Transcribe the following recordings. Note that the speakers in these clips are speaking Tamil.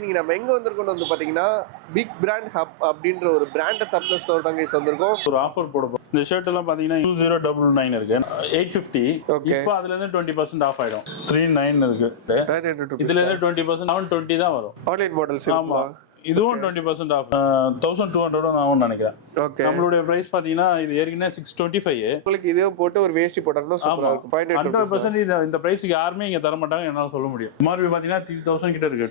நீங்க நம்ம எங்க வந்திருக்கோம்னு வந்து பாத்தீங்கன்னா பிக் பிராண்ட் ஹப் அப்படின்ற ஒரு பிராண்ட் சப்ளை ஸ்டோர் தான் கைஸ் வந்திருக்கோம். ஒரு ஆஃபர் போடுவோம். இந்த ஷர்ட் எல்லாம் பாத்தீங்கன்னா 2099 இருக்கு, 850. இப்போ அதுல இருந்து 20% ஆஃப் ஆயிடும். 39 இருக்கு, இதுல இருந்து 20% 720 தான் வரும். Online models. ஆமா, இதுவும் 20% ஆஃப் 1200 ஆகும் நினைக்கிறேன். ஓகே, நம்மளுடைய பிரைஸ் பாத்தீங்கன்னா இது ஏற்கனவே 625. உங்களுக்கு இதே போட்டு ஒரு வேஷ்டி போட்டாங்கன்னா சூப்பரா இருக்கும். 100% இந்த பிரைஸ்க்கு யாருமே இங்க தர மாட்டாங்க என்னால சொல்ல முடியும். எம்ஆர்பி பாத்தீங்கன்னா 3000 கிட்ட இருக்கு,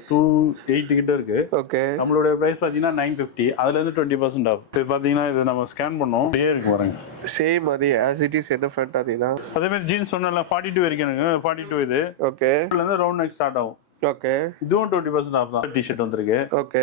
28 கிட்ட இருக்கு. ஓகே, நம்மளுடைய பிரைஸ் பாத்தீங்கன்னா 950, அதுல இருந்து 20% ஆஃப். இது பாத்தீங்கன்னா இது நம்ம ஸ்கேன் பண்ணோம், இதே இருக்கு பாருங்க. சேம் அதே as it is, என்ன ஃபேண்ட் அதேதான். அதே மாதிரி ஜீன்ஸ் சொன்னல 42 வரைக்கும் இருக்கு, 42 இது. ஓகே, இதுல இருந்து ரவுண்ட் நெக் ஸ்டார்ட் ஆகும். ஓகே, இதுவும் 20% ஆஃப் தான். டி-ஷர்ட் வந்திருக்கு. ஓகே,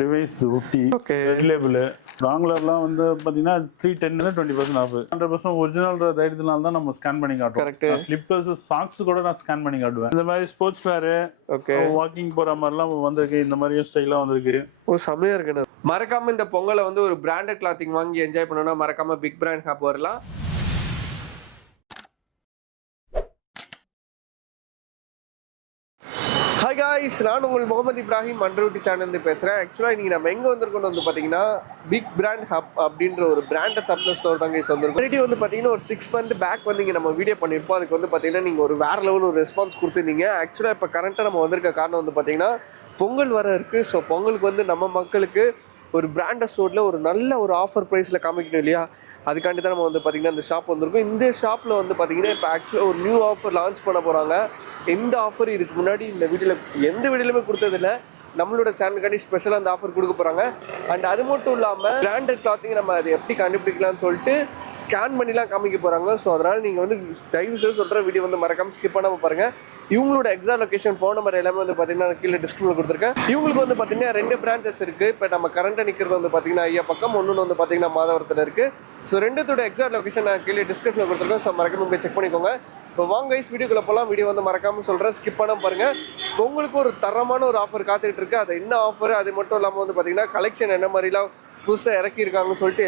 லிவைஸ் ஊட்டி, ஓகே, ரெட் லேபிள், ராங்லர்லாம் வந்து பாத்தீங்கன்னா 310 ல 20% ஆஃப். 100% ஒரிஜினல் தைரியத்தினால தான் நம்ம ஸ்கேன் பண்ணி காட்டுவோம். கரெக்ட். ஸ்லிப்பர்ஸ், சாக்ஸ் கூட நான் ஸ்கேன் பண்ணி காட்டுவேன். இந்த மாதிரி ஸ்போர்ட்ஸ் வேர், ஓகே, வாக்கிங் போற மாதிரிலாம் வந்திருக்கு. இந்த மாதிரி ஸ்டைலா வந்திருக்கு. ஓ செமையா இருக்கு. மறக்காம இந்த பொங்கலை வந்து ஒரு பிராண்டட் கிளாத்திங் வாங்கி என்ஜாய் பண்ணணும்னா மறக்காம பிக் பிராண்ட் ஹப் வரலாம். ஹாய் காய்ஸ், நான் உங்கள் முகமது இப்ராஹிம் அண்டர்வுட்டி சேனல் பேசுகிறேன். ஆக்சுவலாக இன்றைக்கி நம்ம எங்கே வந்திருக்கோம்னு வந்து பார்த்தீங்கன்னா பிக் பிராண்ட் ஹப் அப்படின்ற ஒரு பிராண்டை சப்ளை ஸ்டோர் தான் கைஸ் வந்திருக்கோம். ஆல்ரெடி வந்து பார்த்தீங்கன்னா ஒரு 6 month பேக் வந்து இங்கே நம்ம வீடியோ பண்ணியிருப்போம். அதுக்கு வந்து பார்த்தீங்கன்னா நீங்கள் ஒரு வேறு லெவல் ஒரு ரெஸ்பான்ஸ் கொடுத்துருந்தீங்க. ஆக்சுவலாக இப்போ கரண்ட்டாக நம்ம வந்திருக்க காரணம் வந்து பார்த்தீங்கன்னா பொங்கல் வர இருக்குது. ஸோ பொங்கலுக்கு வந்து நம்ம மக்களுக்கு ஒரு பிராண்டட் ஸ்டோரில் ஒரு நல்ல ஒரு ஆஃபர் ப்ரைஸில் காமிக்கணும் இல்லையா, அதுக்காண்டி தான் நம்ம வந்து பார்த்தீங்கன்னா இந்த ஷாப் வந்திருக்கோம். இந்த ஷாப்பில் வந்து பார்த்தீங்கன்னா இப்போ ஆக்சுவலாக ஒரு நியூ ஆஃபர் லான்ச் பண்ண போகிறாங்க. எந்த ஆஃபர் இதுக்கு முன்னாடி இந்த வீடியோவில் எந்த வீடியோலுமே கொடுத்ததில்ல. நம்மளோட சேனலுக்காண்டி ஸ்பெஷலாக அந்த ஆஃபர் கொடுக்க போகிறாங்க. அண்ட் அது மட்டும் இல்லாமல் பிராண்டட் கிளாத்திங் நம்ம அதை எப்படி கண்டுபிடிக்கலாம்னு சொல்லிட்டு ஸ்கேன் பண்ணிலாம் காமிக்க போகிறாங்க. ஸோ அதனால் நீங்கள் வந்து தயவு செய்து சொல்கிற வீடியோ வந்து மறக்காமல் ஸ்கிப் பண்ணாமல் பாருங்கள். இவங்களோட எக்ஸாக்ட் லொகேஷன், ஃபோன் நம்பர் எல்லாமே வந்து பார்த்தீங்கன்னா கீழே டிஸ்கிரிப்ஷனில் கொடுத்துருக்கேன். இவங்களுக்கு வந்து பார்த்தீங்கன்னா 2 பிரான்ச்சஸ் இருக்குது. இப்போ நம்ம கரண்ட்டாக நிற்கிறது வந்து பார்த்தீங்கன்னா ஐயா பக்கம், ஒன்று வந்து பார்த்தீங்கன்னா மாதவரத்தில் இருக்குது. ஸோ ரெண்டுத்தோட எக்ஸாக்ட் லொகேஷன் நான் கீழே டிஸ்கிரிப்ஷனில் கொடுத்துருக்கேன். ஸோ மறக்காம போய் செக் பண்ணிக்கோங்க. இப்போ வாங்க கைஸ் வீடியோக்குள்ள போகலாம். வீடியோ வந்து மறக்காமல் சொல்கிறேன், ஸ்கிப் பண்ணாமல் பாருங்கள். உங்களுக்கு ஒரு தரமான ஒரு ஆஃபர் காத்துட்டு இருக்கு. அது என்ன ஆஃபர், அது மட்டும் இல்லாமல் வந்து பார்த்தீங்கன்னா கலெக்ஷன் என்ன மாதிரிலாம் புதுசாக இறக்கியிருக்காங்கன்னு சொல்லிட்டு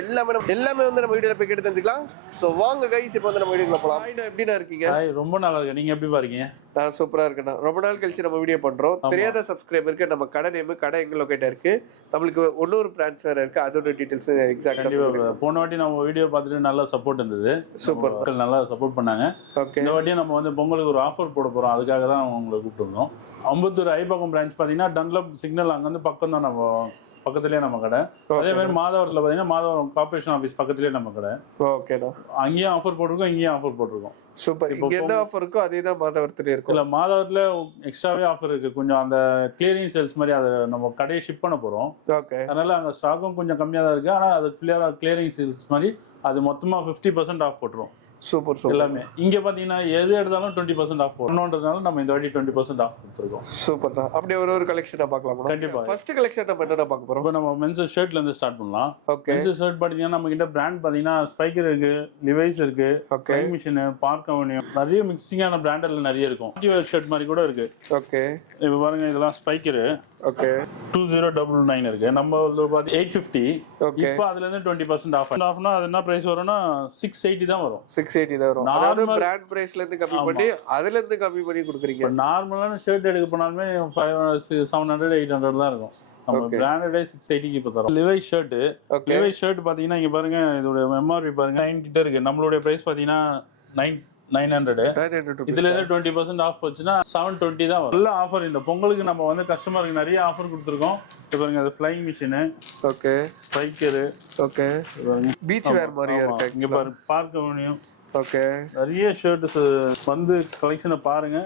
எல்லாமே வந்து நம்ம வீடியோவில் போய் கேட்டு தெரிஞ்சுக்கலாம். ஸோ வாங்க கைஸ் இப்போ வந்து நம்ம வீடியோக்குள்ள போகலாம். எப்படின்னா இருக்கீங்க? ரொம்ப நல்லா இருக்கு. நீங்கள் எப்படி பாருங்க? நான் சூப்பராக இருக்கேன். ரொம்ப நாள் கழிச்சு நம்ம வீடியோ பண்ணுறோம். தெரியாத சப்ஸ்கிரைபருக்கு நம்ம கடை நேம், கடை எங்கே லொக்கேட்டாக இருக்குது, நம்மளுக்கு இன்னொரு பிரான்ச் வேறு இருக்குது, அதோட டீட்டெயில்ஸ் எக்ஸாக்டாக. போன வாட்டி நம்ம வீடியோ பார்த்துட்டு நல்லா சப்போர்ட் இருந்தது. சூப்பர், நல்லா சப்போர்ட் பண்ணாங்க. ஓகே, இந்த வாட்டியும் நம்ம வந்து பொங்கலுக்கு ஒரு ஆஃபர் போட போகிறோம். அதுக்காக தான் உங்களை கூப்பிட்டுருந்தோம். அம்பத்தூர் ஐப்பக்கம் பிரான்ச் பார்த்தீங்கன்னா டன்லப் சிக்னல் அங்கேருந்து பக்கம் தான், நம்ம பக்கத்துலேயே நம்ம கடை. அதே மாதிரி மாதவரத்தில் பார்த்தீங்கன்னா மாதவரம் கார்பரேஷன் ஆஃபீஸ் பக்கத்துலேயே நம்ம கடை. ஓகேடா, அங்கேயும் ஆஃபர் போட்டிருக்கோம், இங்கேயும் ஆஃபர் போட்டிருக்கோம். சூப்பர். இப்போ என்ன ஆஃபர் இருக்கோ அதே தான் மாதவரத்துலேயே இருக்கும். இல்லை, மாதவரத்தில் எக்ஸ்ட்ராவே ஆஃபர் இருக்குது. கொஞ்சம் அந்த கிளியரிங் சேல்ஸ் மாதிரி அதை நம்ம கடையை ஷிப் பண்ண போகிறோம். ஓகே, அதனால அங்கே ஸ்டாக்கும் கொஞ்சம் கம்மியாக தான் இருக்குது. ஆனால் அது கிளியரிங் சேல்ஸ் மாதிரி அது மொத்தமாக 50% ஆஃப் போட்டுரும். Super super. எல்லாமே இங்கே பார்த்தீங்கன்னா எது எடுத்தாலும் 20% ஆஃப் போடணுன்றதுனால நம்ம இந்த வாட்டி 20% ஆஃப் கொடுத்துருக்கோம். சூப்பர் தான். அப்படியே ஒரு கலெக்ஷனை பார்க்கலாம். கண்டிப்பாக ஃபர்ஸ்ட் கலெக்ஷன் நம்ம என்ன பார்க்க போகிறோம்? இப்போ நம்ம மென்ஸ் ஷர்ட்லேருந்து ஸ்டார்ட் பண்ணலாம். ஓகே, மென்ஸ் ஷர்ட் பார்த்தீங்கன்னா நம்ம கிட்ட பிராண்ட் பார்த்தீங்கன்னா ஸ்பைக்கர் இருக்கு, லிவைஸ் இருக்கு, ஓகே, மிஷின், பார்க் அவென்யூ, நிறைய மிக்சிங்கான பிராண்டில் நிறைய இருக்கும். ஷர்ட் மாதிரி கூட இருக்கு. ஓகே, இப்போ பாருங்க, இதெல்லாம் ஸ்பைக்கரு. ஓகே, 2099 இருக்கு, நம்ம 850. ஓகே, இப்போ அதுல இருந்து 20% ஆஃப். ஆஃப்னா அது என்ன பிரைஸ் வரும்னா 680 தான் வரும். 680 தான் வரும். அதாவது பிராண்ட் பிரைஸ்ல இருந்து கம்மி பண்ணி அதுல இருந்து கம்மி பண்ணி கொடுக்குறீங்க. நார்மலான ஷர்ட் எடுக்க போனாலுமே 700 800 தான் இருக்கும். நம்ம பிராண்டடே 680க்கு இப்போ தரோம். லிவை ஷர்ட், லிவை ஷர்ட் பாத்தீங்கன்னா இங்க பாருங்க, இதோட எம்ஆர்பி பாருங்க 9 கிட்ட இருக்கு. நம்மளுடைய பிரைஸ் பாத்தீங்கன்னா 900. இதுல இருந்து 20% ஆஃப் வச்சுன்னா 720 தான் வரும். நல்ல ஆஃபர். இந்த பொங்கலுக்கு நம்ம வந்து கஸ்டமருக்கு நிறைய ஆஃபர் கொடுத்துருக்கோம். இப்போ பாருங்க, அது flying machine, okay, Spykar, okay, beach wear மாதிரி இருக்கு. இங்க பாருங்க, பார்க் அவென்யூ, ஓகே, நிறைய ஷர்ட்ஸ் வந்து கலெக்ஷனை பாருங்க,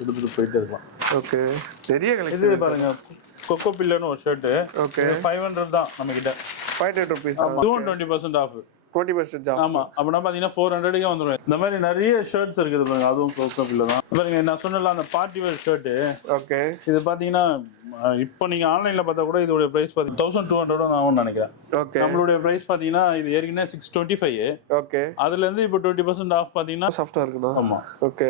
எடுத்துட்டு போயிட்டே இருக்கலாம். ஓகே, நிறைய கலெக்ஷன். இது பாருங்க, கொக்கோ பில்லர்னு ஒரு ஷர்ட். ஓகே, 500 தான் நம்ம கிட்ட. 500 rupees. இதுவும் 20% ஆஃப். 20% ஆஃப். ஆமா, அப்படின்னா பாத்தீங்கன்னா 400க்கே வந்துடும். இந்த மாதிரி நிறைய ஷர்ட்ஸ் இருக்குது பாருங்க, அதுவும் கொக்கோ பில்லர் தான். பாருங்க, நான் சொன்னல அந்த பார்ட்டி வேர் ஷர்ட். ஓகே, இது பாத்தீங்கன்னா இப்போ நீங்க ஆன்லைன்ல பார்த்தா கூட இதோட பிரைஸ் பாத்தீங்கன்னா 1200 ஆகும்னு நினைக்கிறேன். ஓகே, நம்மளுடைய பிரைஸ் பாத்தீங்கன்னா இது ஏற்கனவே 625. ஓகே, அதுல இருந்து இப்போ 20% ஆஃப் பாத்தீங்கன்னா சாஃப்ட்டா இருக்குமா? ஆமா, ஓகே,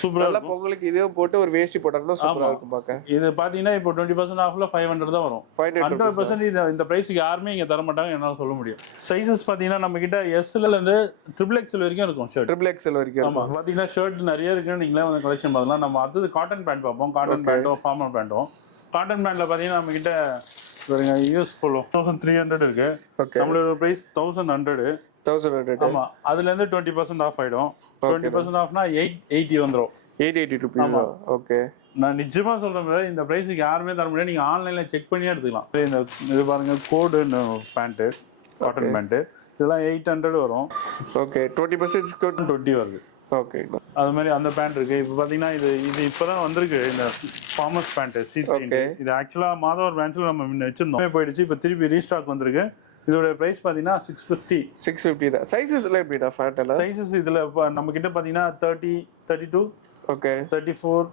சூப்பரா. நல்ல பொங்கலுக்கு இதே போட்டு ஒரு வேஷ்டி போட்டாங்கன்னா சூப்பரா இருக்கும் பார்க்க. இது பாத்தீங்கன்னா இப்போ 20% ஆஃப்ல 500 தான் வரும். 100% இந்த பிரைஸ்க்கு யாருமே இங்க தர மாட்டாங்க என்னால சொல்ல முடியும். சைஸஸ் பாத்தீங்கன்னா நம்ம கிட்ட எஸ்ல இருந்து XXL வரைக்கும் இருக்கும் ஷர்ட். XXL வரைக்கும். ஆமா, பாத்தீங்கன்னா ஷர்ட் நிறைய இருக்கு. நீங்களே வந்து கலெக்ஷன் பார்க்கலாம். நம்ம அடுத்தது காட்டன் பேண்ட் பார்ப்போம். காட்டன் பேண்ட்டும் ஃபார்மல் பேண்ட்டும். காட்டன் பேண்ட்ல பாத்தீங்கன்னா நம்ம கிட்ட யூஎஸ் போலோ 1300 இருக்கு. ஓகே. நம்மளோட பிரைஸ் 1100. 1100. ஆமா, அதுல இருந்து 20% ஆஃப் ஆயிடும். 20% ஆஃப்னா 880 வந்துரும். 880 rupees. ஓகே. நான் நிஜமா சொல்றேன், இந்த பிரைஸுக்கு யாருமே தர முடியாது. நீங்க ஆன்லைன்ல செக் பண்ணி எடுத்துக்கலாம். இந்த இது பாருங்க, கோடு பேண்ட், காட்டன் பேண்ட், இதெல்லாம் 800 வரும். ஓகே. 20% டிஸ்கவுண்ட் 20 வருது. ஓகே. அது மாதிரி அந்த பேண்ட் இருக்கு. இப்போ பாத்தீங்கன்னா இது இப்பதான் வந்திருக்கு, இந்த ஃபார்மஸ் பேண்ட் ஓகே. இது ஆக்சுவலா மாதவர் பிரான்ச்ல நம்ம முன்ன வச்சிருந்தோம், போயிடுச்சு. இப்போ திருப்பி ரீஸ்டாக் வந்திருக்கு. இதோட பிரைஸ் பாத்தீங்கன்னா 650 தான். சைஸஸ்ல எப்படிடா ஃபேண்ட் எல்லாம்? சைஸஸ் இதுல நம்ம கிட்ட பாத்தீங்கன்னா 30, 32, ஓகே, 34,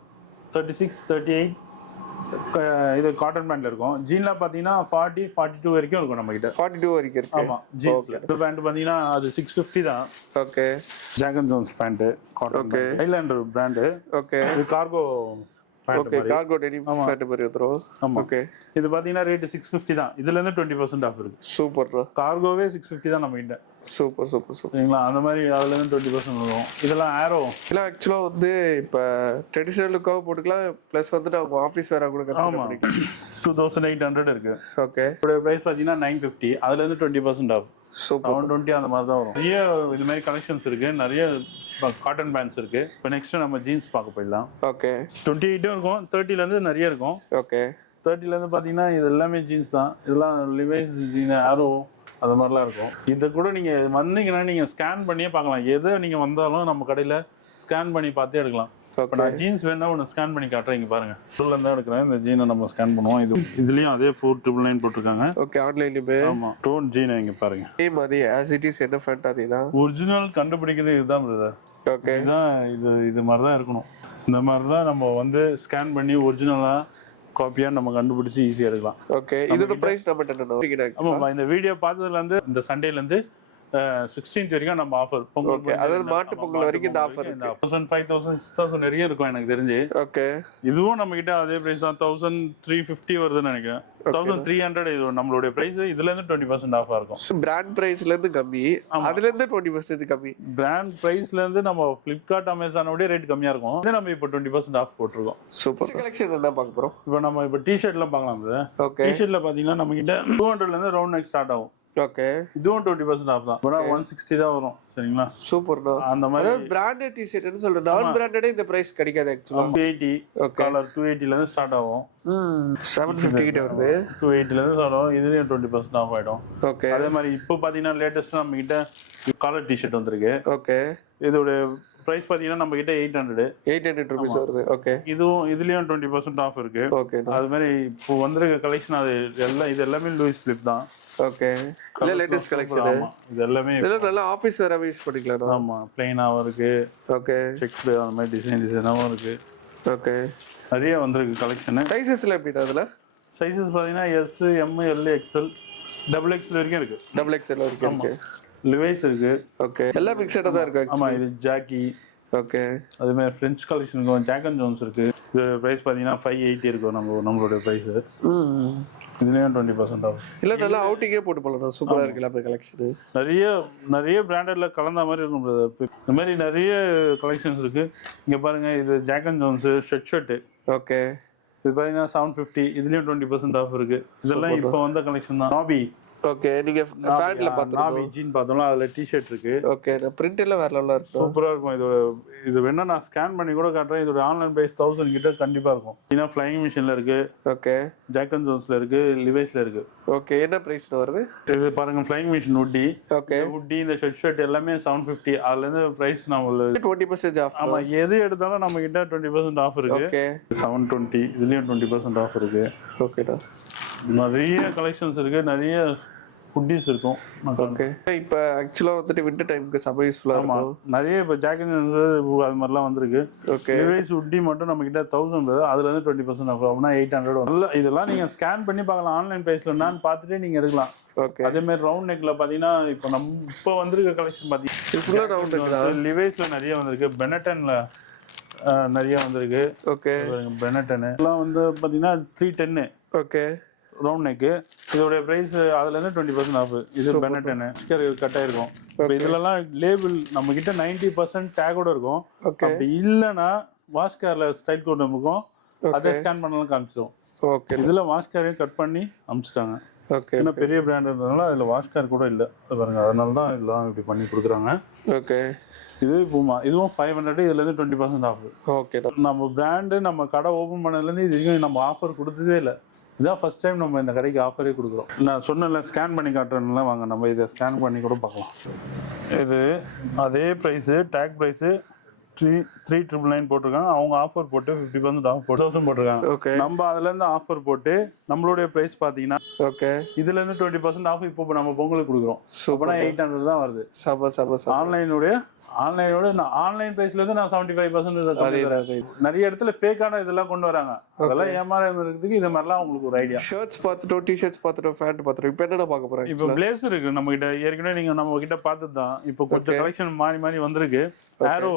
36, 38 இது காட்டன் பேண்ட்ல இருக்கும். ஜீன்ல பாத்தீங்கன்னா 40, 42 வரைக்கும் இருக்கும் நம்ம கிட்ட. 42 வரைக்கும் இருக்கு. ஆமா, ஜீன்ஸ்ல இந்த பேண்ட் பாத்தீங்கன்னா அது 650 தான். Okay. Jack and Jones pant, cotton pant, Highlander brand. Okay. இது cargo pant. Okay, cargo denim pant மாதிரி வந்துரும். ஆமா. ஓகே. இது பாத்தீங்கன்னா ரேட் 650 தான். இதுல இருந்து 20% ஆஃப் இருக்கு. Super bro. கார்கோவே 650 தான் நம்ம கிட்ட. Super super super. சரிங்களா? அந்த மாதிரி அதுல இருந்து 20% வரும். இதெல்லாம் ஆரோ இல்ல, ஆக்சுவலா வந்து இப்ப ட்ரெடிஷனல் லுக்காக போட்டுக்கலாம், பிளஸ் வந்துட்டு அவங்க ஆஃபீஸ் வேற கூட ஆமா 2800 இருக்கு. ஓகே. இதோட பிரைஸ் பாத்தீங்கன்னா 950. அதுல இருந்து 20% ஆஃப். சூப்பர். 720 அந்த மாதிரி தான் வரும். நிறைய இது மாதிரி கலெக்ஷன்ஸ் இருக்கு. நிறைய காட்டன் பேண்ட்ஸ் இருக்கு. இப்போ நெக்ஸ்ட் நம்ம ஜீன்ஸ் பார்க்க போயிடலாம். ஓகே. 28 இருக்கும், 30ல இருந்து நிறைய இருக்கும். ஓகே. 30ல இருந்து பாத்தீங்கன்னா இது எல்லாமே ஜீன்ஸ் தான். இதெல்லாம் லிவைஸ் ஜீன், ஆரோ, அது மாதிரிலாம் இருக்கும். இதை கூட நீங்க வந்தீங்கன்னா நீங்க ஸ்கேன் பண்ணியே பார்க்கலாம். எதை நீங்க வந்தாலும் நம்ம கடையில ஸ்கேன் பண்ணி பார்த்தே எடுக்கலாம். இப்போ நான் ஜீன்ஸ் வேணா ஒன்று ஸ்கேன் பண்ணி காட்டுறேன். இங்க பாருங்க, உள்ள இருந்தா எடுக்கிறேன். இந்த ஜீனை நம்ம ஸ்கேன் பண்ணுவோம். இதுலயும் அதே 4999 போட்டிருக்காங்க. ஓகே. ஆன்லைன்லயே ஆமா, டோன் ஜீன் இங்க பாருங்க. சேம் அதே as it is. என்ன ஃபேண்ட் அதுதான் ஒரிஜினல் கண்டுபிடிக்கிறது இதுதான் பிரதர். ஓகே. இதுதான் இது மாதிரி தான் இருக்கணும். இந்த மாதிரி தான் நம்ம வந்து ஸ்கேன் பண்ணி ஒரிஜினலா காப்பியா நம்ம கண்டுபிடிச்சு ஈஸியா எடுக்கலாம். ஓகே. இதோட பிரைஸ் நம்ம என்ன? ஆமா, இந்த வீடியோ பார்த்ததுல இருந்து இந்த சண்டேல இருந்து 16th வரைக்கும் நம்ம ஆஃபர். ஓகே. அதாவது மாட்டு பொங்கல் வரைக்கும் இந்த ஆஃபர் இருக்கு. 1000, 5000, 6000 நிறைய இருக்கும் எனக்கு தெரிஞ்சு. ஓகே. இதுவும் நம்ம கிட்ட அதே பிரைஸ் தான். 1350 வருதுன்னு நினைக்கிறேன். 1300 இது நம்மளுடைய பிரைஸ். இதுல இருந்து 20% ஆஃபா இருக்கும். பிராண்ட் பிரைஸ்ல இருந்து கம்மி, அதுல இருந்து 20% கம்மி. பிராண்ட் பிரைஸ்ல இருந்து நம்ம Flipkart, Amazon ஓட ரேட் கம்மியா இருக்கும். நம்ம இப்போ 20% ஆஃப் போட்டுருக்கோம். சூப்பர். கலெக்ஷன் என்ன பார்க்க போறோம்? இப்போ நம்ம இப்போ டி-ஷர்ட்லாம் பார்க்கலாம். ஓகே. டி-ஷர்ட்ல பாத்தீங்கன்னா நம்ம கிட்ட 200ல இருந்து ரவுண்ட் நெக் ஸ்டார்ட் ஆகும். ஓகே. இதுவும் 20% ஆஃப் தான். 160 தான் வரும். சரிங்களா? சூப்பர் தான். அந்த மாதிரி பிராண்டட் டி-ஷர்ட்னு சொல்றேன். நான் பிராண்டடே இந்த பிரைஸ் கிடைக்காது ஆக்சுவலா. 280 கலர் 280ல இருந்து ஸ்டார்ட் ஆகும். 750 கிட்ட வருது. 280ல இருந்து ஸ்டார்ட் ஆகும். இதுலயும் 20% ஆஃப் ஆயிடும். ஓகே. அதே மாதிரி இப்போ பாத்தீங்கன்னா லேட்டஸ்டா நம்ம கிட்ட கலர் டி-ஷர்ட் வந்திருக்கு. ஓகே. இதோட பிரைஸ் பாத்தீங்கன்னா நம்ம கிட்ட 800 ரூபீஸ் வருது. ஓகே. இதுலயும் 20% ஆஃப் இருக்கு. ஓகே. அது மாதிரி இப்போ வந்திருக்க கலெக்ஷன் அது எல்லாம் இது எல்லாமே லூயிஸ் ஃபிலிப் தான். ஓகே. இல்ல லேட்டஸ்ட் கலெக்ஷன். ஆமா, இது எல்லாமே இதெல்லாம் நல்ல ஆபீஸ் வேற யூஸ் பண்ணிக்கலாம். ஆமா, பிளைனாவும் இருக்கு. ஓகே. செக்ஸ்டு அந்த மாதிரி டிசைனாவும் இருக்கு. ஓகே. நிறைய வந்திருக்கு கலெக்ஷன். சைஸஸ்ல எப்படி அதுல? சைஸஸ் பாத்தீங்கன்னா S, M, L, XL, double XL வரைக்கும் இருக்கு. டபுள் எக்ஸ்எல் வரைக்கும் இருக்கு. லிவைஸ் இருக்கு. ஓகே. எல்லாம் மிக்ஸடா தான் இருக்கு. ஆமா, இது ஜாக்கி. ஓகே. அதே மாதிரி பிரெஞ்ச் கலெக்ஷன் இருக்கும். ஜாக் அண்ட் ஜோன்ஸ் இருக்கு. இது பிரைஸ் பாத்தீங்கன்னா 580 இருக்கும். நம்மளோட பிரைஸ். இதுலயும் 20% ஆகும். இல்ல நல்லா அவுட்டிங்கே போட்டு போலாம். சூப்பரா இருக்குல அந்த கலெக்ஷன். நிறைய பிராண்டட்ல கலந்த மாதிரி இருக்கும். இந்த மாதிரி நிறைய கலெக்ஷன்ஸ் இருக்கு. இங்க பாருங்க, இது Jack and Jones shirt. Okay. இது பாத்தீங்கன்னா 750. இதுலயும் 20% ஆஃப் இருக்கு. இதெல்லாம் இப்போ வந்த கலெக்ஷன் தான். நாபி. ஓகே. நீங்க ஃபேன்ல பாத்தீங்க. நாபி ஜீன் பார்த்தோம்ல, அதுல டி-ஷர்ட் இருக்கு. ஓகே. நான் பிரிண்ட் எல்லாம் வேற லெவல்ல இருக்கு. சூப்பரா இருக்கும். இது வேணா நான் ஸ்கேன் பண்ணி கூட காட்டுறேன். இதோட ஆன்லைன் பிரைஸ் 1000 கிட்ட கண்டிப்பா இருக்கும். ஏன்னா ஃப்ளைங் மிஷின்ல இருக்கு. ஓகே. ஜாக் அண்ட் ஜோன்ஸ்ல இருக்கு, லிவைஸ்ல இருக்கு. ஓகே. என்ன பிரைஸ் வருது? இது பாருங்க, flying machine hoodie. Okay. Hoodie, இந்த ஷர்ட் எல்லாமே 750. அதுல இருந்து பிரைஸ் நம்ம 20% ஆஃப். ஆமா, எது எடுத்தாலும் நம்ம கிட்ட 20% ஆஃப் இருக்கு. ஓகே. 720. இதுலயும் 20% ஆஃப் இருக்கு. ஓகேடா. நிறைய கலெக்ஷன்ஸ் இருக்கு. நிறைய ஹுட்டிஸ் இருக்கும். ஓகே. இப்போ ஆக்சுவலா வந்துட்டு வின்டர் டைம்க்கு சம யூஸ்ஃபுல்லா இருக்கும். நிறைய இப்போ ஜாக்கெட் அது மாதிரிலாம் வந்திருக்கு. ஓகே. லிவைஸ் ஹுட்டி மட்டும் நம்ம கிட்ட 1000. அதுல இருந்து 20% ஆஃப். அப்படின்னா 800 வரும். இதெல்லாம் நீங்க ஸ்கேன் பண்ணி பார்க்கலாம். ஆன்லைன் பிரைஸ்ல என்னன்னு பார்த்துட்டு நீங்க எடுக்கலாம். ஓகே. அதே மாதிரி ரவுண்ட் நெக்ல பாத்தீங்கன்னா இப்போ வந்திருக்க கலெக்ஷன் பாத்தீங்கன்னா ரவுண்ட் நெக் தான். லிவைஸ்ல நிறைய வந்திருக்கு. பெனட்டன்ல நிறைய வந்திருக்கு. ஓகே. பெனட்டன் எல்லாம் வந்து பாத்தீங்கன்னா 310. ஓகே. Round neck. இதோட பிரைஸ் அதுல இருந்து 20% ஆஃப். இது பெனட்டன் கட் ஆயிருக்கும். இப்போ இதுலலாம் லேபிள் நம்ம கிட்ட 90% டேகோட இருக்கும். அப்படி இல்லைன்னா வாஸ்கர்ல ஸ்டைல் கோட் இருக்கும். அதை ஸ்கேன் பண்ணலாம் காமிச்சிடும். ஓகே. இதுல வாஷ் காரையும் கட் பண்ணி அனுப்பிச்சிட்டாங்க. ஓகே. ஏன்னா பெரிய பிராண்டுன்றதுனால அதில் வாஷ் கார் கூட இல்லை பாருங்க, அதனால தான் இதெல்லாம் இப்படி பண்ணி கொடுக்குறாங்க. ஓகே. இது பூமா, இதுவும் 500, இதுலேருந்து 20% ஆஃப். ஓகே. நம்ம பிராண்டு நம்ம கடை ஓப்பன் பண்ணதுலேருந்து இது வரைக்கும் நம்ம ஆஃபர் கொடுத்ததே இல்லை. இதுதான் ஃபர்ஸ்ட் டைம் நம்ம இந்த கடைக்கு ஆஃபரே கொடுக்குறோம். நான் சொன்னேன்ல ஸ்கேன் பண்ணி காட்டுறேன்லாம், வாங்க நம்ம இதை ஸ்கேன் பண்ணி கூட பார்க்கலாம். இது அதே ப்ரைஸு, டேக் ப்ரைஸு 3,999 போட்டிருக்காங்க. அவங்க ஆஃபர் போட்டு 50% ஆஃப் 4,000 போட்டிருக்காங்க. ஓகே. நம்ம அதுலேருந்து ஆஃபர் போட்டு நம்மளுடைய ப்ரைஸ் பார்த்தீங்கன்னா ஓகே, இதுலேருந்து 20% ஆஃப் இப்போ நம்ம பொங்கலுக்கு கொடுக்குறோம். சூப்பராக 800 தான் வருது. ஆன்லைன் ப்ரைஸ்லேருந்து நான் 75% நிறைய இடத்துல ஃபேக்கான இதெல்லாம் கொண்டு வராங்க. அதெல்லாம் ஏமாறாம இருக்கிறதுக்கு இது மாதிரிலாம் உங்களுக்கு ஒரு ஐடியா. ஷர்ட்ஸ் பார்த்துட்டோம், டிஷர்ட்ஸ் பார்த்துட்டோம், பேண்ட் பார்த்துட்டோம். இப்போ என்ன பார்க்க போறோம்? இப்போ பிளேசர் இருக்கு நம்ம கிட்ட. ஏற்கனவே நீங்க நம்ம கிட்ட பார்த்தது தான். இப்போ கொஞ்சம் கலெக்ஷன் மாறி வந்திருக்கு. ஆரோ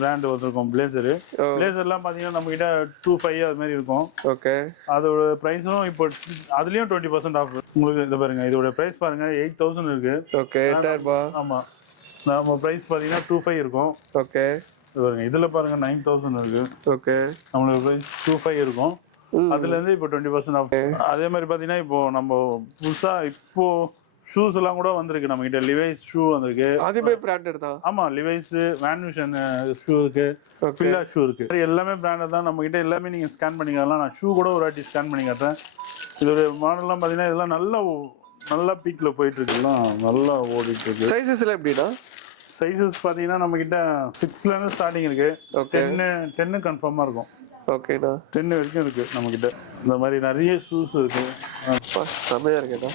பிராண்ட் வந்திருக்கும் பிளேசர்லாம் பாத்தீங்கன்னா நம்ம கிட்ட 25 அது மாதிரி இருக்கும். ஓகே. அதோட பிரைஸும் இப்போ அதுலயும் 20% ஆஃப் உங்களுக்கு. இதை பாருங்க, இதோட பிரைஸ் பாருங்க 8,000 இருக்கு. ஓகே, 8,000. ஆமா, நம்ம பிரைஸ் பாத்தீங்கன்னா 25 இருக்கும். ஓகே. பாருங்க இதுல பாருங்க 9,000 இருக்கு. ஓகே. நம்மளுக்கு பிரைஸ் 25 இருக்கும். அதுல இருந்து இப்போ 20% ஆஃப். அதே மாதிரி பாத்தீங்கன்னா இப்போ நம்ம புதுசா இப்போ ஷூஸ் எல்லாம் கூட வந்திருக்கு நம்ம கிட்ட. லிவைஸ் ஷூ வந்திருக்கு. அதுமே பிராண்டட் தான். ஆமா, லிவைஸ், வேன்யூஷன் ஷூ இருக்கு, பில்லா ஷூ இருக்கு. எல்லாமே பிராண்டட் தான் நம்ம கிட்ட. எல்லாமே நீங்க ஸ்கேன் பண்ணிக்கலாம். நான் ஷூ கூட ஒரு வாட்டி ஸ்கேன் பண்ணி காட்டுறேன். இதோட மாடல்லாம் பாத்தீங்கன்னா இதெல்லாம் நல்லா பீக்ல போயிட்டு இருக்கு, நல்லா ஓடிட்டு இருக்கு. சைஸஸ் எல்லாம் எப்படின்னா? சைஸஸ் பாத்தீங்கன்னா நம்ம கிட்ட 6ல இருந்து ஸ்டார்டிங் இருக்கு. 10 கன்ஃபார்மா இருக்கும். ஓகேண்ணா. 10 வரைக்கும் இருக்கு நம்ம கிட்ட. இந்த மாதிரி நிறைய ஷூஸ் இருக்கு. செமையா இருக்குண்ணா.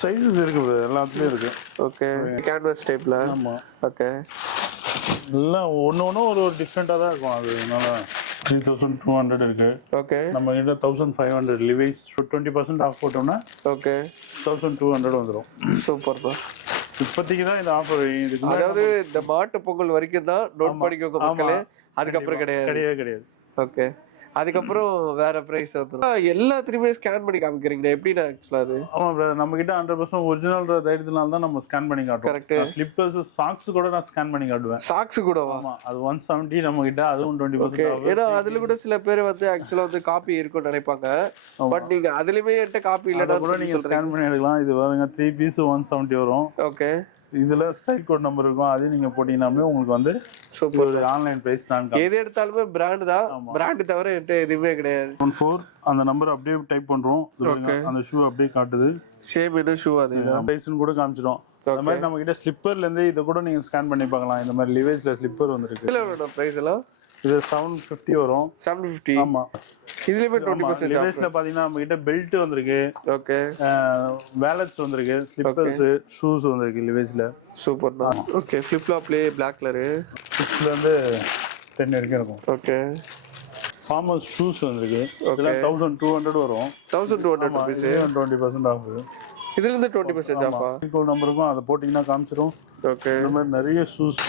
சைஸஸ் இருக்கு, எல்லாத்துலயும் இருக்கு. ஓகே. கேன்வாஸ் டைப்ல. ஆமா. ஓகே. எல்லாம் ஒன்னு ஒரு டிஃப்ரெண்டா தான் இருக்கும். அதனால 3,200 இருக்கு. ஓகே. நம்ம கிட்ட 1,500 லிவைஸ் 20% ஆஃப் போட்டோம்னா ஓகே 1,200 வந்துடும். சூப்பர் தான். இப்போதைக்கு தான் இந்த ஆஃபர். இதுக்கு அதாவது இந்த மாட்டு பொங்கல் வரைக்கும் தான் நோட் பண்ணிக்கோங்க மக்களே. அதுக்கப்புறம் கிடையாது. ஓகே. அதுக்கப்புறம் வேற பிரைஸ் வந்துடும். எல்லாத்தையுமே ஸ்கேன் பண்ணி காமிக்கிறீங்க எப்படின்னா ஆக்சுவலா அது? ஆமா பிரதர், நம்ம கிட்ட 100% ஒரிஜினல் தைரியத்தினால தான் நம்ம ஸ்கேன் பண்ணி காட்டுறோம். கரெக்ட். ஸ்லிப்பர்ஸ், சாக்ஸ் கூட நான் ஸ்கேன் பண்ணி காட்டுவேன். சாக்ஸ் கூட? ஆமா, அது 170 நம்ம கிட்ட. அதுவும் 20%. ஏன்னா அதுல கூட சில பேர் வந்து ஆக்சுவலா வந்து காப்பி இருக்கும்னு நினைப்பாங்க. பட் நீங்க அதுலயுமே என்கிட்ட காப்பி இல்லைன்னா கூட நீங்க ஸ்கேன் பண்ணி எடுக்கலாம். இது பாருங்க 3 பீஸ் 170 வரும். ஓகே. இதுல ஸ்ட்ரைக் கோட் நம்பர் இருக்கும். அதையும் நீங்க போட்டீங்கன்னாமே உங்களுக்கு வந்து சூப்பர் ஆன்லைன் பிரைஸ். நான் எது எடுத்தாலுமே பிராண்ட் தான். பிராண்ட் தவிர என்கிட்ட எதுவுமே கிடையாது. 14 அந்த நம்பர் அப்படியே டைப் பண்றோம். அந்த ஷூ அப்படியே காட்டுது. சேம் என்ன ஷூ அது பிரைஸ்னு கூட காமிச்சிடும். அந்த மாதிரி நம்ம கிட்ட ஸ்லிப்பர்ல இருந்து இத கூட நீங்க ஸ்கேன் பண்ணி பார்க்கலாம். இந்த மாதிரி லிவைஸ்ல ஸ்லிப்பர் வந்திருக்கு. இதுல பிரைஸ் எல்லாம் இது 750 வரும். 750. ஆமா. இதுலயே 20% லிவைஸ்ல பாத்தீங்கன்னா நம்ம கிட்ட பெல்ட் வந்திருக்கு. ஓகே. வாலெட்ஸ் வந்திருக்கு, ஸ்லிப்பர்ஸ், ஷூஸ் வந்திருக்கு லிவைஸ்ல. சூப்பர் தான். ஓகே. ஃபிளிப் ஃப்ளாப்ல பிளாக் கலர் 6ல இருந்து 10 வரைக்கும் இருக்கும். ஓகே. ஃபார்மல்ஸ் ஷூஸ் வந்திருக்கு. இதெல்லாம் 1,200 வரும். 1,200 rupees. 20% ஆஃப். இதுல இருந்து 20% ஆஃப். கோட் நம்பருக்கும் அதை போட்டீங்கன்னா காமிச்சிரும். ஓகே. இந்த மாதிரி நிறைய ஷூஸ்.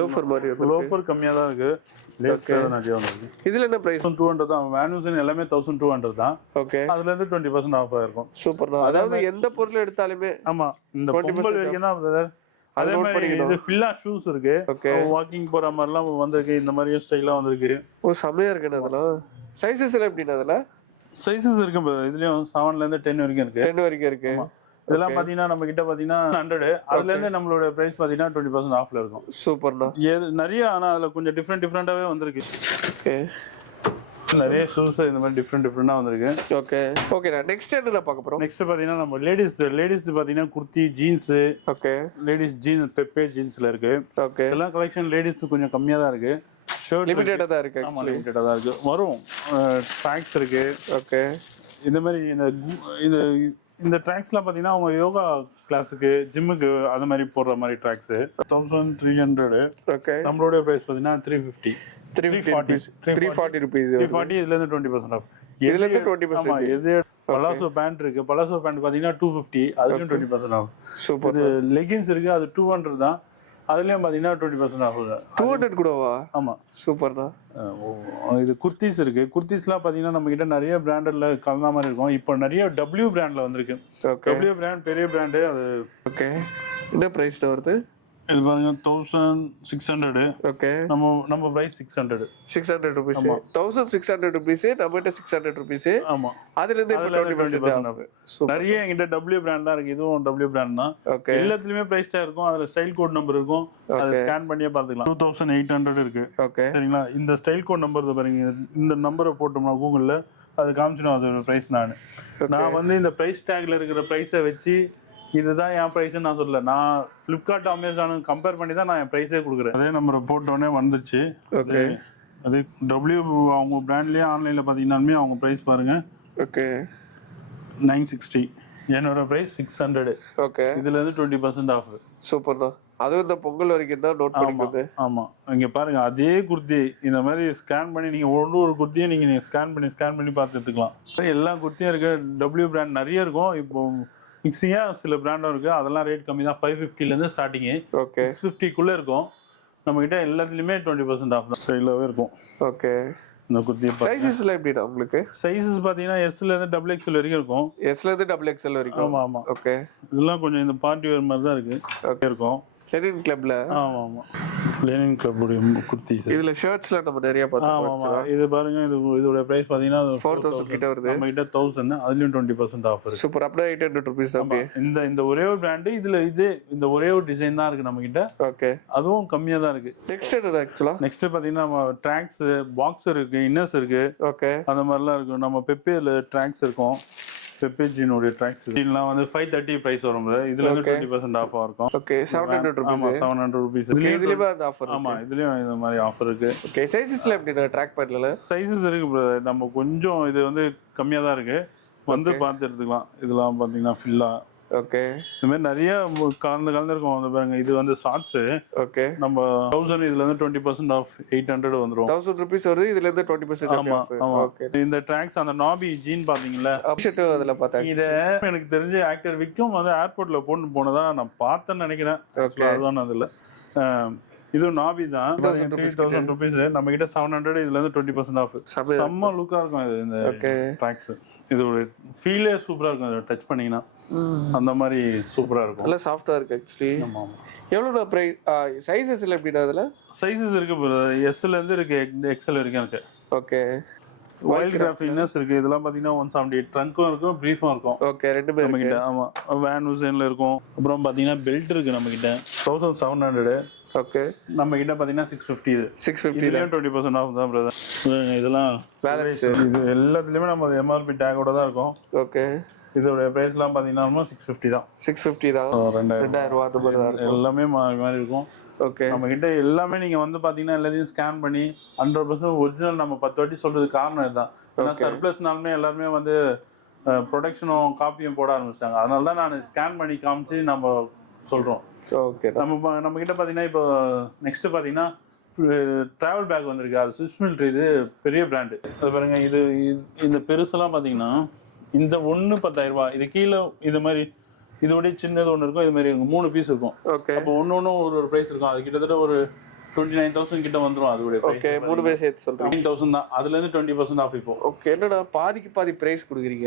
லோஃபர் மாதிரி இருக்கு. லோஃபர் கம்மியா தான் இருக்கு. லேஸ்ல நிறைய வந்திருக்கு. இதுல என்ன பிரைஸ்? 200 தான். வேன்யூஷன் எல்லாமே 1,200 தான். ஓகே. அதுல இருந்து 20% ஆஃப் ஆயிருக்கும். சூப்பர் தான். அதாவது எந்த பொருள் எடுத்தாலுமே. ஆமா, இந்த பொங்கல் வரைக்கும் தான் பிரதர். அதே மாதிரி இது ஃபில்லா ஷூஸ் இருக்கு. வாக்கிங் போற மாதிரிலாம் வந்திருக்கு. இந்த மாதிரி ஸ்டைலா வந்திருக்கு. ஓ செமையா இருக்கு. அதெல்லாம் சைஸஸ் எல்லாம் எப்படின்னா? அதுல சைஸஸ் இருக்கு பிரதர். இதுலயும் 7ல இருந்து 10 வரைக்கும் இருக்கு. 10 வரைக்கும் இருக்கு. இதெல்லாம் பாத்தீங்கன்னா நம்ம கிட்ட பாத்தீங்கன்னா 100. அதுல இருந்து நம்மளோட பிரைஸ் பாத்தீங்கன்னா 20% ஆஃப்ல இருக்கும். சூப்பர்ண்ணா. நிறைய, ஆனா அதுல கொஞ்சம் டிஃப்ரெண்டாவே வந்திருக்கு. நிறைய ஷூஸ் இந்த மாதிரி டிஃப்ரெண்டா வந்திருக்கு. ஓகே. ஓகேண்ணா. நெக்ஸ்ட் என்ன பார்க்க போறோம்? நெக்ஸ்ட் பாத்தீங்கன்னா நம்ம லேடிஸ் பாத்தீங்கன்னா kurti, jeans. Okay. Ladies jeans Pepe ஜீன்ஸ்ல இருக்கு. ஓகே. எல்லா கலெக்ஷன் லேடிஸ் கொஞ்சம் கம்மியா தான் இருக்கு. ஷர்ட் லிமிட்டடா தான் இருக்கு. ஆமா, லிமிட்டடா தான் இருக்கு. வரும் ட்ராக்ஸ் இருக்கு. ஓகே. இந்த மாதிரி இந்த ட்ராக்ஸ்லாம் பாத்தீங்கன்னா அவங்க யோகா கிளாஸுக்கு, ஜிம்முக்கு அந்த மாதிரி போடுற மாதிரி ட்ராக்ஸ். 1,300. ஓகே. நம்மளோட பிரைஸ் பாத்தீங்கன்னா 350. 340 rupees. 340. இதுல இருந்து 20% ஆஃப். இதுல இருந்து 20%. இது பலாசோ பேண்ட் இருக்கு. பலாசோ பேண்ட் பாத்தீங்கன்னா 250. அதுலயும் 20% ஆஃப். சூப்பர். இது லெகின்ஸ் இருக்கு. அது 200 தான். அதுலயும் பாத்தீங்கன்னா 20% ஆஃப். 200 கூடவா? ஆமா. சூப்பர் தான். இது குர்த்திஸ் இருக்கு. குர்த்திஸ்லாம் பாத்தீங்கன்னா நம்ம கிட்ட நிறைய பிராண்டட்ல கலந்த மாதிரி இருக்கும். இப்போ நிறைய W பிராண்ட்ல வந்திருக்கு. W பிராண்ட் பெரிய பிராண்ட் அது. ஓகே. என்ன பிரைஸ்ல வருது? இது பாருங்க 1600. ஓகே. நம்ம பிரைஸ் 600. 600 rupees. 1600 rupees. நம்மகிட்ட 600 rupees. ஆமா. அதுல இருந்து 20% ஆஃப். நிறைய என்கிட்ட W பிராண்ட் தான் இருக்கு. இதுவும் W பிராண்ட் தான். ஓகே. எல்லாத்துலயுமே பிரைஸ் டேக் இருக்கும். அதுல ஸ்டைல் கோட் நம்பர் இருக்கும். அதை ஸ்கேன் பண்ணியே பாத்துக்கலாம். 2800 இருக்கு. ஓகே. சரிங்களா? இந்த ஸ்டைல் கோட் நம்பர் பாருங்க. இந்த நம்பரை போட்டோம்னா கூகுள்ல அது காமிச்சிடும் அதோட பிரைஸ். நான் வந்து இந்த பிரைஸ் டேக்ல இருக்கிற பிரைஸை வச்சு இதுதான் என் பிரைஸ் நான் சொல்லல. நான் பிளிப்கார்ட் அமேசான் கம்பேர் பண்ணி தான் நான் என் பிரைஸே கொடுக்குறேன். அதே நம்பரை போட்டோடனே வந்துச்சு. ஓகே. அது W அவங்க பிராண்ட்லயே ஆன்லைன்ல பாத்தீங்கன்னாலுமே அவங்க பிரைஸ் பாருங்க. ஓகே. 960. என்னோட பிரைஸ் 600. ஓகே. இதுல இருந்து 20% ஆஃப். சூப்பர் தான். அதுவும் இந்த பொங்கல் வரைக்கும் தான் நோட் பண்ணிக்கோங்க. ஆமா. இங்க பாருங்க அதே குர்த்தி இந்த மாதிரி ஸ்கேன் பண்ணி நீங்க ஒரு குர்த்தியை நீங்க ஸ்கேன் பண்ணி பார்த்து எடுத்துக்கலாம். எல்லா குர்த்தியும் இருக்கு. W பிராண்ட் நிறைய இருக்கும். இப்போ மிக்சிங்கா சில பிராண்டும் இருக்கு. அதெல்லாம் ரேட் கம்மி தான். 550 இருந்து ஸ்டார்டிங். ஓகே. 650 இருக்கும். நம்ம கிட்ட எல்லாத்துலயுமே 20% ஆஃப் தான். ஸ்டைலாவே இருக்கும். ஓகே. இந்த குர்த்தி சைஸஸ்ல எப்படிடா உங்களுக்கு? சைஸஸ் பாத்தீங்கன்னா S ல இருந்து XXL வரைக்கும் இருக்கும். S ல இருந்து XXL வரைக்கும். ஆமா. ஓகே. இதெல்லாம் கொஞ்சம் இந்த பார்ட்டி வேர் மாதிரி தான் இருக்கு. ஓகே இருக்கும். லெனின் கிளப்ல. ஆமா. லெனின் கிளப் உடைய குர்த்தி. இதுல ஷர்ட்ஸ்ல நம்ம நிறைய பார்த்தோம். ஆமா. இது பாருங்க இதோட பிரைஸ் பாத்தீங்கன்னா 4000 கிட்ட வருது. நம்ம கிட்ட 1000. அதுலயும் 20% ஆஃப் இருக்கு. சூப்பர். அப்படியே 800 rupees தான். இந்த ஒரே ஒரு பிராண்ட் இதுல இந்த ஒரே ஒரு டிசைன் தான் இருக்கு நம்ம கிட்ட. ஓகே. அதுவும் கம்மியா தான் இருக்கு. நெக்ஸ்ட் என்ன ஆக்சுவலா? நெக்ஸ்ட் பாத்தீங்கன்னா நம்ம ட்ராக்ஸ், பாக்ஸர் இருக்கு, இன்னர்ஸ் இருக்கு. ஓகே. அந்த மாதிரிலாம் இருக்கு. நம்ம பெப்பேல ட்ராக்ஸ் இருக்கும். பெப்பேஜினுடைய ட்ராக்ஸ் இதெல்லாம் வந்து 530 பிரைஸ் வரும். இதுல வந்து 20% ஆஃப் இருக்கும். ஓகே. 700 rupees. 700 rupees. இதுலயே அந்த ஆஃபர். ஆமா, இதுலயும் இந்த மாதிரி ஆஃபர் இருக்கு. ஓகே. சைஸஸ்ல எப்படி ட்ராக் பேட்ல? சைஸஸ் இருக்கு bro. நம்ம கொஞ்சம் இது வந்து கம்மியா தான் இருக்கு. வந்து பார்த்து எடுத்துக்கலாம். இதெல்லாம் பாத்தீங்கன்னா ஃபில்லா. ஓகே. இந்த மாதிரி நிறைய கலந்து இருக்கும். வந்து பாருங்க இது வந்து ஷார்ட்ஸ். ஓகே. நம்ம 1000 இதுல இருந்து 20% ஆஃப் 800 வந்துரும். 1000 rupees வருது. இதுல இருந்து 20% ஆஃப். ஓகே. இந்த ட்ராக்ஸ் அந்த நாபி ஜீன் பாத்தீங்களா? அப்ஷெட் அதுல பார்த்தேன். இத எனக்கு தெரிஞ்ச ஆக்டர் விக்ரம் வந்து ஏர்போர்ட்ல போனதா நான் பார்த்தேன்னு நினைக்கிறேன். ஓகே. அதுதான் அதுல. இது நாபி தான். 3000 rupees. நம்ம கிட்ட 700. இதுல இருந்து 20% ஆஃப். செம்ம லுக்கா இருக்கும் இது இந்த ட்ராக்ஸ். இது ஒரு ஃபீலே சூப்பரா இருக்கும். டச் பண்ணீங்கன்னா அந்த மாதிரி சூப்பரா இருக்கும். நல்ல சாஃப்ட்டா இருக்கு एक्चुअली. ஆமா. எவ்வளவு பிரைஸ்? சைஸஸ்ல எப்படிடா அதுல? சைஸஸ் இருக்கு bro. S ல இருந்து இருக்கு, XL வரைக்கும் இருக்கு. ஓகே. வைல்ட் கிராஃப்ட் இன்னர்ஸ் இருக்கு. இதெல்லாம் பாத்தீங்கன்னா 178 ட்ரங்க்கும் இருக்கும், பிரீஃபும் இருக்கும். ஓகே. ரெண்டு பேர் நம்ம கிட்ட. ஆமா. வேன் டிசைன்ல இருக்கும். அப்புறம் பாத்தீங்கன்னா பெல்ட் இருக்கு நம்ம கிட்ட. 1700. ஓகே. நம்ம கிட்ட பாத்தீங்கன்னா 650. இது 650 இதுலயும் 20% ஆஃப் தான் பிரதர். இதெல்லாம் பேலன்ஸ். இது எல்லாத்துலயுமே நம்ம MRP டேகோட தான் இருக்கும். ஓகே. இதோட பிரைஸ்லாம் பாத்தீங்கன்னா 650 தான். 650 தான். 2000 ரூபாய் அந்த மாதிரி தான் இருக்கும். எல்லாமே மாதிரி இருக்கும். ஓகே. நம்ம கிட்ட எல்லாமே நீங்க வந்து பாத்தீங்கன்னா எல்லாத்தையும் ஸ்கேன் பண்ணி 100% ஒரிஜினல் நம்ம 10 வாட்டி சொல்றதுக்கு காரணம் இதுதான். ஏன்னா சர்ப்ளஸ்னாலுமே எல்லாருமே வந்து ப்ரொடக்ஷனும் காப்பியும் போட ஆரம்பிச்சிட்டாங்க. அதனால தான் நான் ஸ்கேன் பண்ணி காமிச்சு நம்ம சொல்றோம். ஓகே. நம்ம கிட்ட பாத்தீங்கன்னா இப்போ நெக்ஸ்ட் பாத்தீங்கன்னா டிராவல் பேக் வந்திருக்கு. அது ஸ்விஸ் மிலிட்டரி. இது பெரிய பிராண்டு. அது பாருங்க. இந்த பெருசெல்லாம் பாத்தீங்கன்னா இந்த 10,000 ரூபாய். இது கீழே இது மாதிரி இதோட சின்னது ஒன்று இருக்கும். இது மாதிரி 3 பீஸ் இருக்கும். அப்போ ஒன்னொன்னும் ஒரு பிரைஸ் இருக்கும். அது கிட்டத்தட்ட ஒரு 29,000 கிட்ட வந்துரும். அதோட ஓகே. 3 பேர் சேர்த்து சொல்றீங்க. 9,000 தான். அதுல இருந்து 20% ஆஃப் இப்போ. ஓகே. என்னடா பாதிக்கு பாதி பிரைஸ் கொடுக்குறீங்க?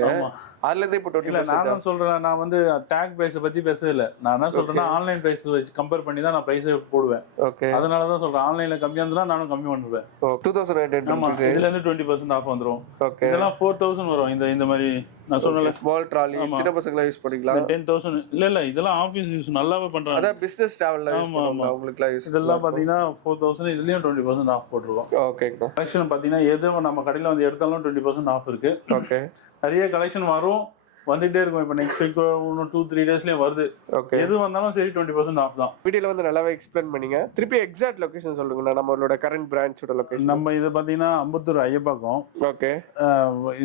அதுல இருந்து இப்போ 20%. நான் தான் சொல்றேன். நான் வந்து டேக் பிரைஸ் பத்தி பேசவே இல்ல. நான் என்ன சொல்றேன்னா ஆன்லைன் பிரைஸ் வச்சு கம்பேர் பண்ணி தான் நான் பிரைஸ் போடுவேன். ஓகே. அதனால தான் சொல்றேன். ஆன்லைன்ல கம்மியா இருந்தா நானும் கம்மி பண்ணுவேன். 2800. ஆமா. இதுல இருந்து 20% ஆஃப் வந்துரும். ஓகே. இதெல்லாம் 4000 வரும். இந்த மாதிரி நான் சொன்னல ஸ்மால் ட்ராலி சின்ன பசங்களா யூஸ் பண்ணிக்கலாம். 10,000 இல்ல இதெல்லாம் ஆபீஸ் யூஸ் நல்லாவே பண்றாங்க. அத பிசினஸ் டிராவல்ல யூஸ் பண்ணுவாங்க. அவங்களுக்குலாம் யூஸ். இதெல்லாம் பாத்தீங்கன்னா 4000. இதுலயும் 20% ஆஃப் போட்டுருக்கோம். ஓகேங்க. கலெக்ஷன் பாத்தீங்கன்னா எது நம்ம கடையில வந்து எடுத்தாலும் 20% ஆஃப் இருக்கு. ஓகே. நிறைய கலெக்ஷன் வரும். வந்துட்டே இருக்கும். இப்போ நெக்ஸ்ட் வீக் இன்னும் 2-3 டேஸ்லயே வருது. ஓகே. எது வந்தாலும் சரி 20% ஆஃப் தான். வீடியோல வந்து நல்லாவே எக்ஸ்பிளைன் பண்ணீங்க. திருப்பி எக்ஸாக்ட் லொகேஷன் சொல்லுங்க. நம்மளோட கரண்ட் பிரான்ச்சோட லொகேஷன். நம்ம இது பாத்தீங்கன்னா அம்பத்தூர் ஐயப்பாக்கம். ஓகே.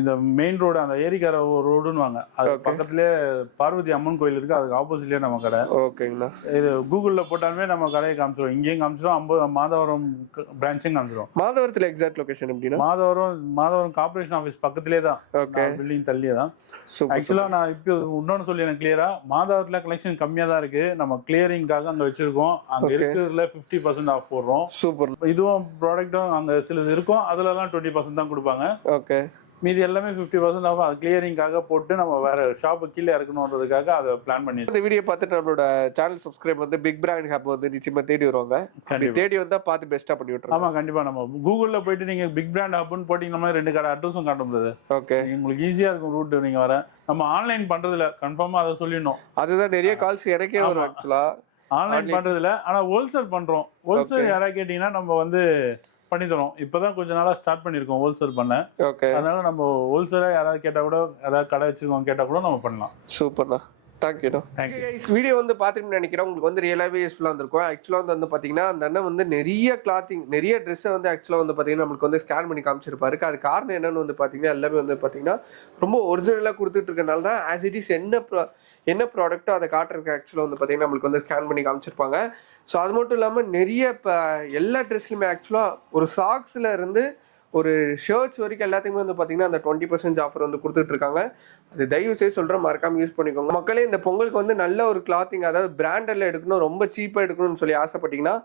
இந்த மெயின் ரோடு அந்த ஏரிக்கார ரோடுன்னு வாங்க. அது பக்கத்துலயே பார்வதி அம்மன் கோயில் இருக்கு. அதுக்கு ஆப்போசிட்லயே நம்ம கடை. ஓகேங்களா. இது கூகுள்ல போட்டாலுமே நம்ம கடையை காமிச்சிடும். இங்கேயும் காமிச்சிடும். மாதவரம் பிரான்ச்சையும் காமிச்சிடும். மாதவரத்துல எக்ஸாக்ட் லொகேஷன் எப்படின்னா மாதவரம் கார்பரேஷன் ஆஃபீஸ் பக்கத்துலயே தான். ஓகே. பில்டிங் தள்ளியே தான். ஆக்சுவலா நான் இப்போ இன்னொன்னு சொல்லி எனக்கு கிளியரா மாதவரத்துல கலெக்ஷன் கம்மியா தான் இருக்கு. நம்ம கிளியரிங்காக அங்க வச்சிருக்கோம். அங்க இருக்கிறதுல 50% ஆஃப் போடுறோம். சூப்பர். இதுவும் ப்ராடக்ட்டும் அங்க சிலது இருக்கும். அதுல எல்லாம் 20% தான் கொடுப்பாங்க. ஓகே. மீதி எல்லாமே 50% ஆகும். அது கிளியரிங்காக போட்டு நம்ம வேற ஷாப்பு கீழே இறக்கணுன்றதுக்காக அதை பிளான் பண்ணி. இந்த வீடியோ பார்த்துட்டு நம்மளோட சேனல் சப்ஸ்கிரைப் வந்து பிக் பிராண்ட் ஹப் வந்து நிச்சயமா தேடி வருவாங்க. தேடி வந்தா பார்த்து பெஸ்டா பண்ணி விட்டுருவோம். ஆமா கண்டிப்பா. நம்ம கூகுள்ல போயிட்டு நீங்க பிக் பிராண்ட் ஹப்னு போட்டீங்கன்னா 2 கடை அட்ரஸும் காட்ட முடியாது. ஓகே, உங்களுக்கு ஈஸியா இருக்கும் ரூட். நீங்க வர நம்ம ஆன்லைன் பண்றதுல கன்ஃபார்மா அதை சொல்லிடணும். அதுதான் நிறைய கால்ஸ் எனக்கே வரும் ஆக்சுவலா. ஆன்லைன் பண்றதுல ஆனா ஹோல்சேல் பண்றோம். ஹோல்சேல் யாராவது கேட்டீங்கன்னா நம்ம வந்து பண்ணி தரோம். இப்பதான் கொஞ்ச நாளா ஸ்டார்ட் பண்ணிருக்கோம் ஹோல்சேல் பண்ண. ஓகே, அதனால நம்ம ஹோல்சேலா யாராவது கேட்டா கூட, ஏதாவது கடை வச்சிருக்கோம் கேட்டா கூட நம்ம பண்ணலாம். சூப்பர்ண்ணா, தேங்க்யூ. வீடியோ வந்து பார்த்துட்டு நினைக்கிறேன் உங்களுக்கு வந்து ரியலாகவே யூஸ்ஃபுல்லாக இருந்திருக்கும். ஆக்சுவலாக வந்து பார்த்தீங்கன்னா அந்த அண்ணன் வந்து நிறைய கிளாத்திங், நிறைய ட்ரெஸ்ஸை வந்து ஆக்சுவலாக வந்து பார்த்தீங்கன்னா நம்மளுக்கு வந்து ஸ்கேன் பண்ணி காமிச்சிருப்பாரு. அது காரணம் என்னன்னு வந்து பார்த்தீங்கன்னா எல்லாமே வந்து பார்த்தீங்கன்னா ரொம்ப ஒரிஜினலாக கொடுத்துட்டு இருக்கனால தான் ஆஸ் இட் இஸ் என்ன ப்ராடக்ட்டோ அதை காட்டுறதுக்கு ஆக்சுவலாக வந்து பார்த்தீங்கன்னா நம்மளுக்கு வந்து ஸ்கேன் பண்ணி காமிச்சிருப்பாங்க. ஸோ அது மட்டும் இல்லாமல் நிறைய இப்போ எல்லா ட்ரெஸ்லையுமே ஆக்சுவலாக ஒரு சாக்ஸில் இருந்து ஒரு ஷர்ட்ஸ் வரைக்கும் எல்லாத்துக்குமே வந்து பார்த்தீங்கன்னா அந்த 20% ஆஃபர் வந்து கொடுத்துட்டு இருக்காங்க. அது தயவு செய்து சொல்கிறேன், மறக்காம யூஸ் பண்ணிக்கோங்க. மக்களே இந்த பொங்கலுக்கு வந்து நல்ல ஒரு கிளாத்திங், அதாவது பிராண்டெல்லாம் எடுக்கணும், ரொம்ப சீப்பாக எடுக்கணும்னு சொல்லி ஆசைப்பட்டீங்கன்னா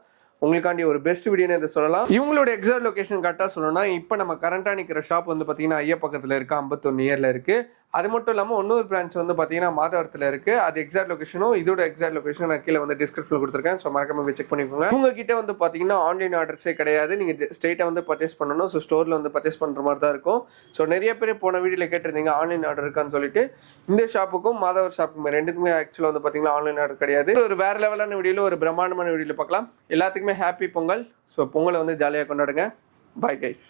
உங்களுக்காண்டி ஒரு பெஸ்ட் வீடியோன்னு இதை சொல்லலாம். இவங்களோட எக்ஸாக்ட் லொகேஷன் கரெக்டாக சொல்லணும்னா இப்போ நம்ம கரண்டாக நிற்கிற ஷாப் வந்து பார்த்தீங்கன்னா ஐயா பக்கத்தில் இருக்குது, 51 நியரில் இருக்குது. அது மட்டும் இல்லாமல் இன்னொரு பிரான்ச் வந்து பார்த்தீங்கன்னா மாதவரத்தில் இருக்குது. அது எக்ஸாக்ட் லொகேஷனும் இதோட எக்ஸாக்ட் லொகேஷன் நான் கீழே வந்து டிஸ்கிரிப்ஷனில் கொடுத்துருக்கேன். ஸோ மறக்காம போய் செக் பண்ணிக்கோங்க. உங்ககிட்ட வந்து பார்த்தீங்கன்னா ஆன்லைன் ஆர்டர்ஸே கிடையாது, நீங்கள் ஸ்ட்ரெயிட்டாக வந்து பர்ச்சேஸ் பண்ணணும். ஸோ ஸ்டோரில் வந்து பர்ச்சேஸ் பண்ணுற மாதிரி தான் இருக்கும். ஸோ நிறைய பேர் போன வீடியோவில் கேட்டிருந்தீங்க ஆன்லைன் ஆர்டர் இருக்கான்னு சொல்லிட்டு. இந்த ஷாப்புக்கும் மாதவர் ஷாப்புக்கும் ரெண்டுக்குமே ஆக்சுவலாக வந்து பார்த்தீங்கன்னா ஆன்லைன் ஆர்டர் கிடையாது. ஒரு வேற லெவலான வீடியோவில், ஒரு பிரம்மாண்டமான வீடியோவில் பார்க்கலாம். எல்லாத்துக்குமே ஹாப்பி பொங்கல். ஸோ பொங்கலை வந்து ஜாலியாக கொண்டாடுங்க. Bye guys.